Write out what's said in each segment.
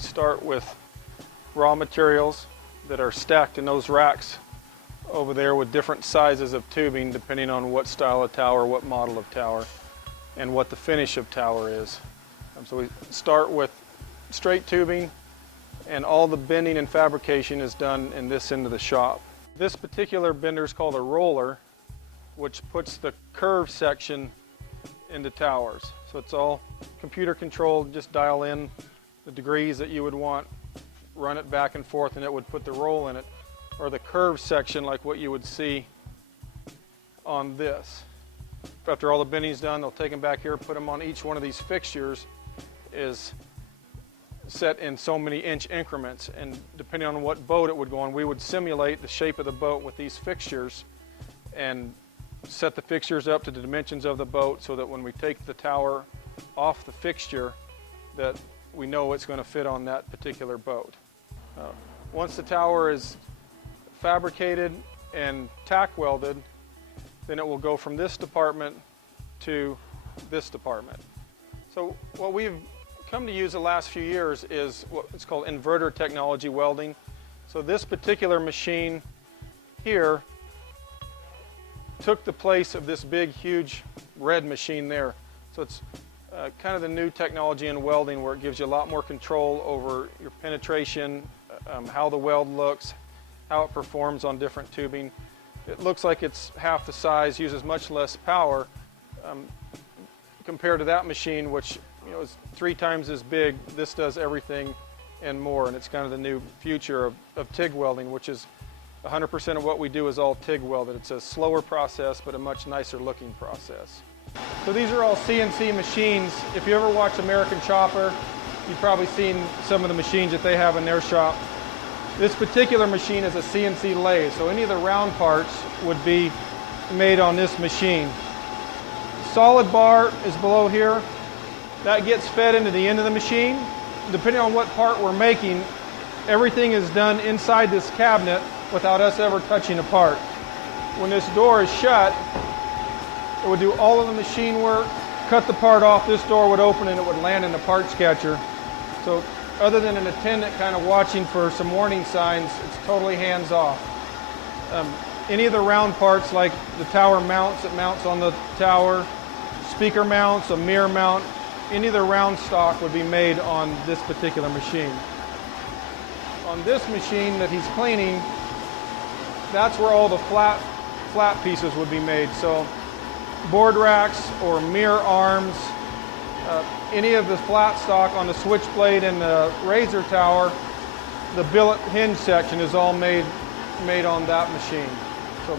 start with raw materials that are stacked in those racks over there with different sizes of tubing depending on what style of tower, what model of tower, and what the finish of tower is. So we start with straight tubing, and all the bending and fabrication is done in this end of the shop. This particular bender is called a roller, which puts the curve section into towers. So it's all computer controlled. Just dial in the degrees that you would want, run it back and forth, and it would put the roll in it, or the curve section like what you would see on this. After all the bending's done, they'll take them back here, put them on each one of these fixtures is set in so many inch increments, and depending on what boat it would go on, we would simulate the shape of the boat with these fixtures and set the fixtures up to the dimensions of the boat so that when we take the tower off the fixture that we know it's going to fit on that particular boat. Once the tower is fabricated and tack welded, then it will go from this department to this department. So what we've come to use the last few years is what's called inverter technology welding. So this particular machine here took the place of this big, huge red machine there. So it's kind of the new technology in welding, where it gives you a lot more control over your penetration, how the weld looks, how it performs on different tubing. It looks like it's half the size, uses much less power compared to that machine, which is 3 times as big. This does everything and more, and it's kind of the new future of TIG welding, which is 100% of what we do is all TIG welded. It's a slower process, but a much nicer looking process. So these are all CNC machines. If you ever watch American Chopper, you've probably seen some of the machines that they have in their shop. This particular machine is a CNC lathe, so any of the round parts would be made on this machine. Solid bar is below here. That gets fed into the end of the machine. Depending on what part we're making, everything is done inside this cabinet without us ever touching a part. When this door is shut, it would do all of the machine work, cut the part off, this door would open and it would land in the parts catcher. So other than an attendant kind of watching for some warning signs, it's totally hands off. Any of the round parts, like the tower mounts, it mounts on the tower, speaker mounts, a mirror mount, any of the round stock would be made on this particular machine. On this machine that he's cleaning, that's where all the flat pieces would be made. So board racks or mirror arms, any of the flat stock on the switchblade and the razor tower, the billet hinge section is all made on that machine. So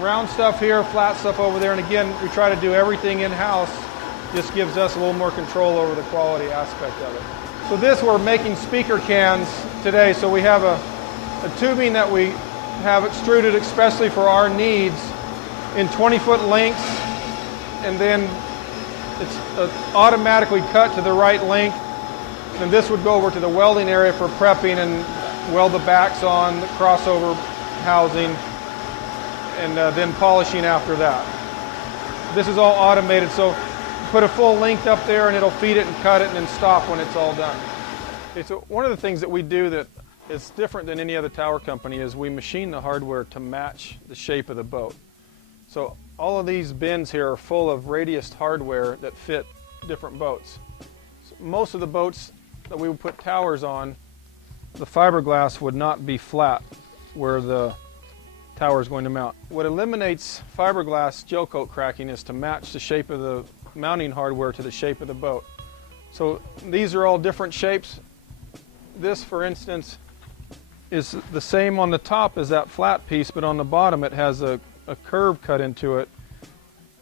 round stuff here, flat stuff over there, and again, we try to do everything in-house. This gives us a little more control over the quality aspect of it. So this, we're making speaker cans today. So we have a tubing that we have extruded especially for our needs in 20-foot lengths, and then it's automatically cut to the right length. And this would go over to the welding area for prepping and weld the backs on, the crossover housing, and then polishing after that. This is all automated, so put a full length up there and it'll feed it and cut it and then stop when it's all done. Okay, so one of the things that we do that is different than any other tower company is we machine the hardware to match the shape of the boat. So all of these bins here are full of radiused hardware that fit different boats. So most of the boats that we would put towers on, the fiberglass would not be flat where the tower is going to mount. What eliminates fiberglass gel coat cracking is to match the shape of the mounting hardware to the shape of the boat. So these are all different shapes. This, for instance, is the same on the top as that flat piece, but on the bottom it has a curve cut into it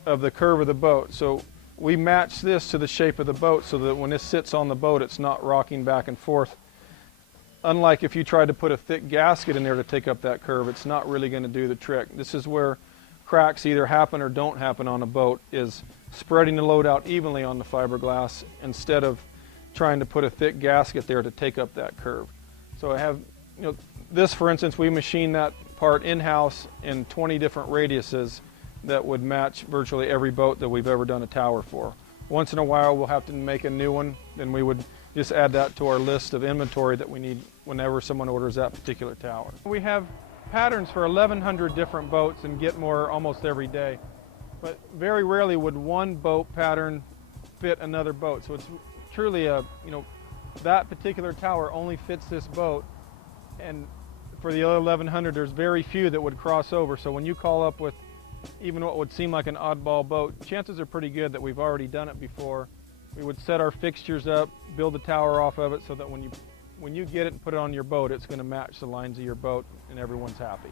of the curve of the boat. So we match this to the shape of the boat so that when this sits on the boat, it's not rocking back and forth. Unlike if you tried to put a thick gasket in there to take up that curve, it's not really going to do the trick. This is where cracks either happen or don't happen on a boat, is spreading the load out evenly on the fiberglass instead of trying to put a thick gasket there to take up that curve. So I have, this, for instance, we machine that part in-house in 20 different radiuses that would match virtually every boat that we've ever done a tower for. Once in a while we'll have to make a new one, then we would just add that to our list of inventory that we need whenever someone orders that particular tower. We have patterns for 1,100 different boats and get more almost every day. But very rarely would one boat pattern fit another boat. So it's truly a, that particular tower only fits this boat. And for the other 1,100, there's very few that would cross over. So when you call up with even what would seem like an oddball boat, chances are pretty good that we've already done it before. We would set our fixtures up, build the tower off of it so that when you get it and put it on your boat, it's going to match the lines of your boat and everyone's happy.